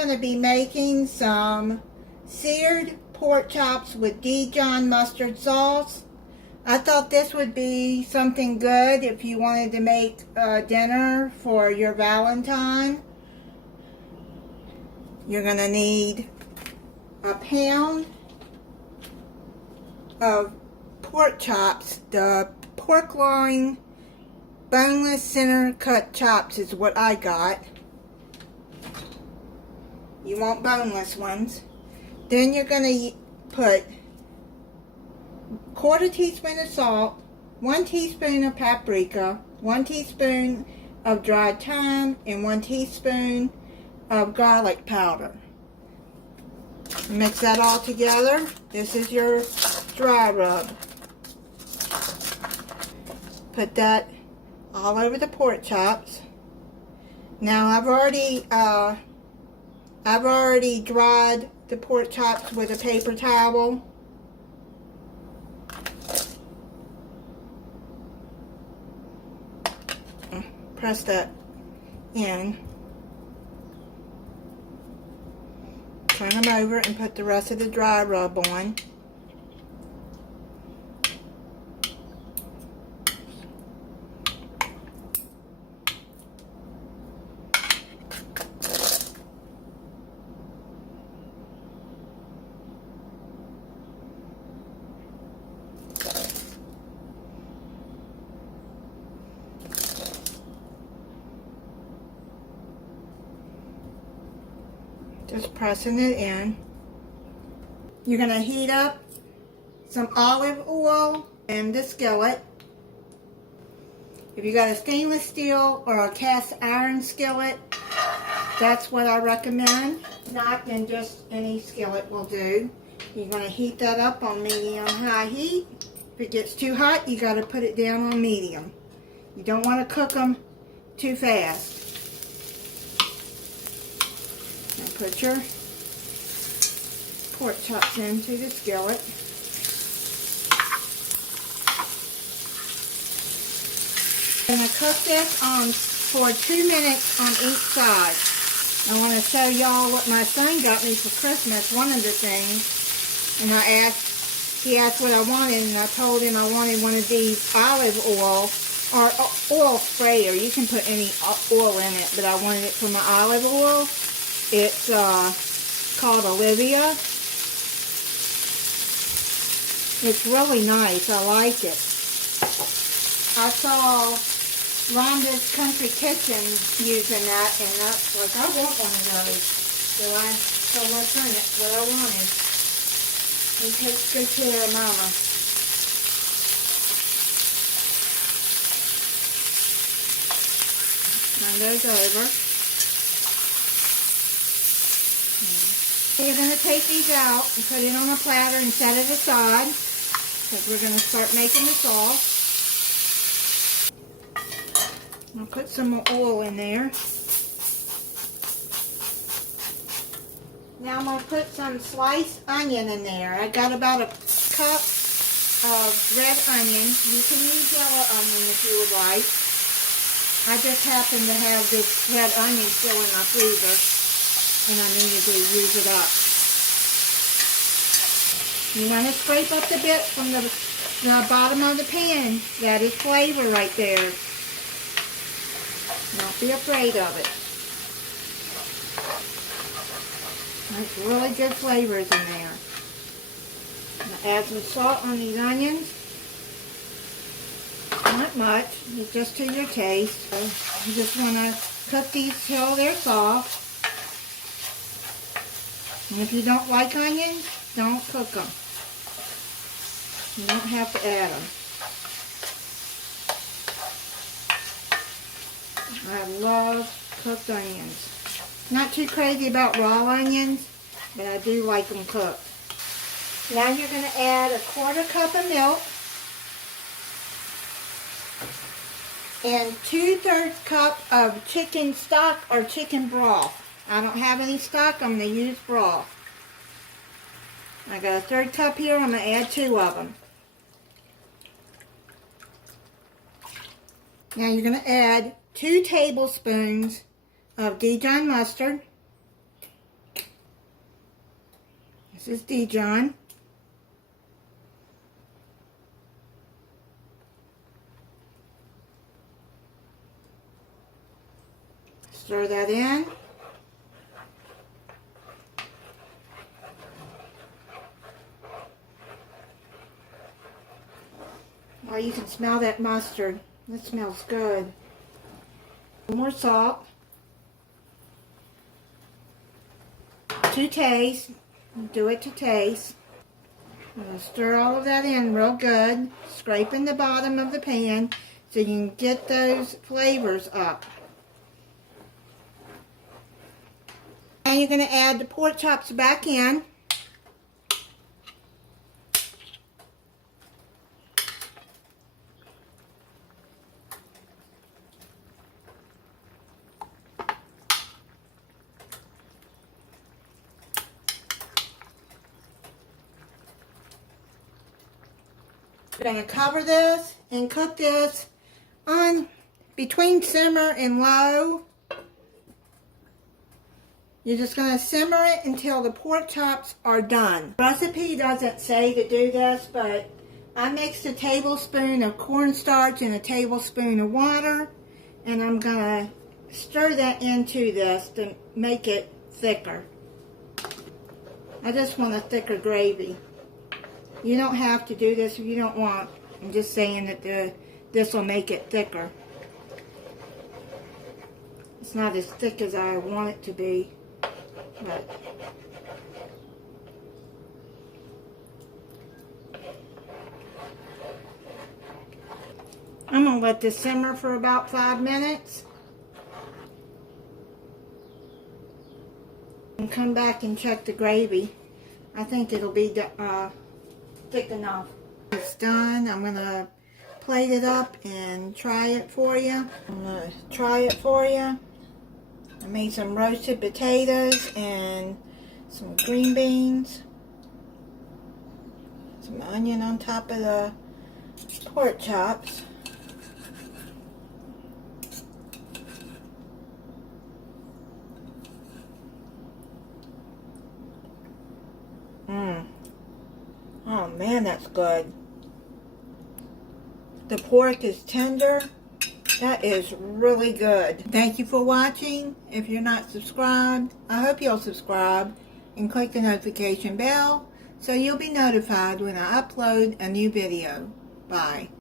going to be making some seared pork chops with Dijon mustard sauce. I thought this would be something good if you wanted to make dinner for your Valentine. You're going to need a pound of pork chops. The pork loin boneless center cut chops is what I got. You want boneless ones. Then you're going to put 1/4 teaspoon of salt, 1 teaspoon of paprika, 1 teaspoon of dried thyme, and 1 teaspoon of garlic powder. Mix that all together. This is your dry rub. Put that all over the pork chops. Now I've already dried the pork chops with a paper towel. Press that in. Turn them over and put the rest of the dry rub on. Just pressing it in. You're going to heat up some olive oil in the skillet. If you got a stainless steel or a cast iron skillet, that's what I recommend. Not, then just any skillet will do. You're going to heat that up on medium-high heat. If it gets too hot, you got to put it down on medium. You don't want to cook them too fast. Put your pork chops into the skillet. I'm going to cook this for 2 minutes on each side. I want to show y'all what my son got me for Christmas, one of the things. And he asked what I wanted, and I told him I wanted one of these olive oil or oil sprayer. You can put any oil in it, but I wanted it for my olive oil. It's called Olivia. It's really nice. I like it. I saw Rhonda's Country Kitchen using that, and that's like, I want one of those. So I told my son that's what I wanted. He takes good care of Mama. Turn those over. You're going to take these out and put it on a platter and set it aside, because we're going to start making the sauce. I'll put some more oil in there. Now I'm going to put some sliced onion in there. I got about a cup of red onion. You can use yellow onion if you would like. I just happen to have this red onion still in my freezer, and I needed to use it up. You want to scrape up the bits from the bottom of the pan. That is flavor right there. Don't be afraid of it. There's really good flavors in there. I'm going to add some salt on these onions. Not much, it's just to your taste. So you just want to cook these till they're soft. And if you don't like onions, don't cook them. You don't have to add them. I love cooked onions. Not too crazy about raw onions, but I do like them cooked. Now you're going to add a 1/4 cup of milk and 2/3 cup of chicken stock or chicken broth. I don't have any stock, I'm going to use broth. I got a 1/3 cup here, I'm going to add 2 of them. Now you're going to add 2 tablespoons of Dijon mustard. This is Dijon. Stir that in. Oh, you can smell that mustard. That smells good. More salt. To taste. Do it to taste. I'm going to stir all of that in real good. Scraping the bottom of the pan so you can get those flavors up. And you're going to add the pork chops back in. We're going to cover this and cook this on between simmer and low. You're just going to simmer it until the pork chops are done. The recipe doesn't say to do this, but I mixed a tablespoon of cornstarch and a tablespoon of water, and I'm going to stir that into this to make it thicker. I just want a thicker gravy. You don't have to do this if you don't want. I'm just saying that this will make it thicker. It's not as thick as I want it to be, but I'm going to let this simmer for about 5 minutes. And come back and check the gravy. I think it'll be thick enough. It's done. I'm going to plate it up and try it for you. I made some roasted potatoes and some green beans. Some onion on top of the pork chops. Oh man, that's good. The pork is tender. That is really good. Thank you for watching. If you're not subscribed, I hope you'll subscribe and click the notification bell so you'll be notified when I upload a new video. Bye.